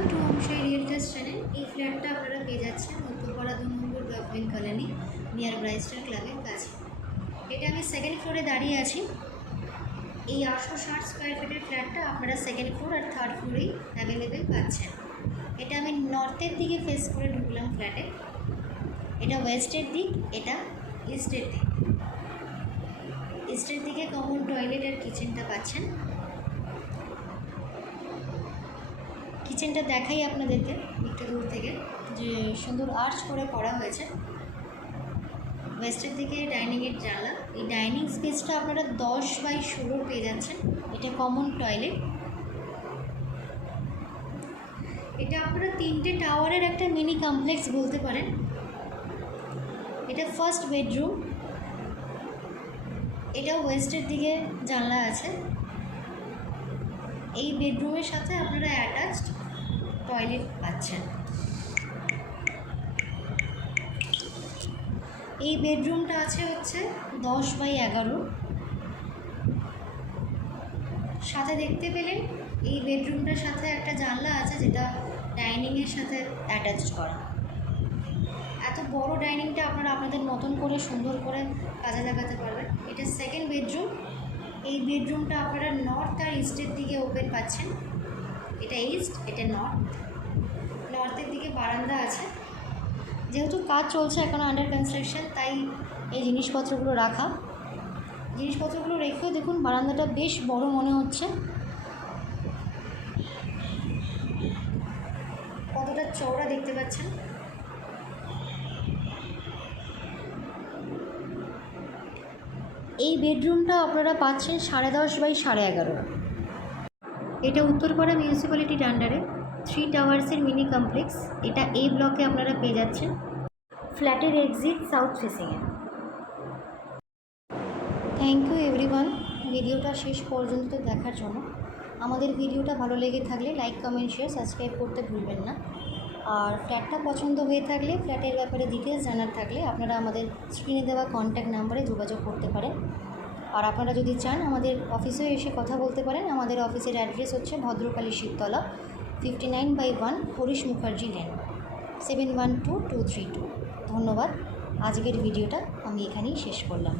Welcome to Angshai realtors channel. এই ফ্ল্যাটটা আপনারা পেয়ে যাচ্ছেন Uttarpara 2 number government colony near ব্রাইস্টার ক্লাবের কাছে। এটা আমি সেকেন্ড ফ্লোরে দাঁড়িয়ে আছি। এই 860 স্কোয়ার ফিটের ফ্ল্যাটটা আপনারা সেকেন্ড ফ্লোর আর থার্ড ফ্লোরেই অ্যাভেলেবেল পাচ্ছেন। এটা আমি নর্থের দিকে ফেস করে ঢুকলাম ফ্ল্যাটে। এটা ওয়েস্টের দিক, এটা ইস্টের দিক। ইস্টের দিকে কমন টয়লেট আর কিচেনটা পাচ্ছেন। কিচেনটা দেখাই আপনাদেরকে একটু দূর থেকে, যে সুন্দর আর্চ করে করা হয়েছে। ওয়েস্টের দিকে ডাইনিংয়ের জানলা। এই ডাইনিং স্পেসটা আপনারা 10/16 পেয়ে যাচ্ছেন। এটা কমন টয়লেট। এটা আপনারা 3টে টাওয়ারের একটা মিনি কমপ্লেক্স বলতে পারেন। এটা ফার্স্ট বেডরুম। এটা ওয়েস্টের দিকে জানলা আছে। এই বেডরুমের সাথে আপনারা অ্যাটাচড টয়লেট পাচ্ছেন। এই বেডরুমটা আছে হচ্ছে 10/11। সাথে দেখতে পেলেন এই বেডরুমটার সাথে একটা জানলা আছে, যেটা ডাইনিংয়ের সাথে অ্যাটাচড করা। এত বড় ডাইনিংটা আপনারা আপনাদের মতন করে সুন্দর করে কাজে লাগাতে পারবেন। এটা সেকেন্ড বেডরুম। এই বেডরুমটা আপনারা নর্থ আর ইস্টের দিকে ওপেন পাচ্ছেন। এটা ইস্ট, এটা নর্থ। নর্থের দিকে বারান্দা আছে। যেহেতু কাজ চলছে এখন আন্ডার কনস্ট্রাকশন, তাই এই জিনিসপত্রগুলো রাখা। জিনিসপত্রগুলো রেখেও দেখুন বারান্দাটা বেশ বড় মনে হচ্ছে। কতটা চওড়া দেখতে পাচ্ছেন। এই বেডরুমটা আপনারা পাচ্ছেন 10.5/11। এটা উত্তরপাড়া মিউনিসিপ্যালিটির আন্ডারে 3 টাওয়ার্সের মিনি কমপ্লেক্স। এটা এই ব্লকে আপনারা পেয়ে যাচ্ছেন। ফ্ল্যাটের এক্সিট সাউথ ফেসিংয়ে। থ্যাংক ইউ এভরিওয়ান ভিডিওটা শেষ পর্যন্ত দেখার জন্য। আমাদের ভিডিওটা ভালো লেগে থাকলে লাইক, কমেন্ট, শেয়ার, সাবস্ক্রাইব করতে ভুলবেন না। আর ফ্ল্যাটটা পছন্দ হয়ে থাকলে, ফ্ল্যাটের ব্যাপারে ডিটেলস জানার থাকলে আপনারা আমাদের স্ক্রিনে দেওয়া কন্ট্যাক্ট নাম্বারে যোগাযোগ করতে পারেন। আর আপনারা যদি চান আমাদের অফিসেও এসে কথা বলতে পারেন। আমাদের অফিসের অ্যাড্রেস হচ্ছে ভদ্রকালী শিবতলা, 59/1 হরিশ মুখার্জি লেন, 712232। ধন্যবাদ। আজকের ভিডিওটা আমি এখানেই শেষ করলাম।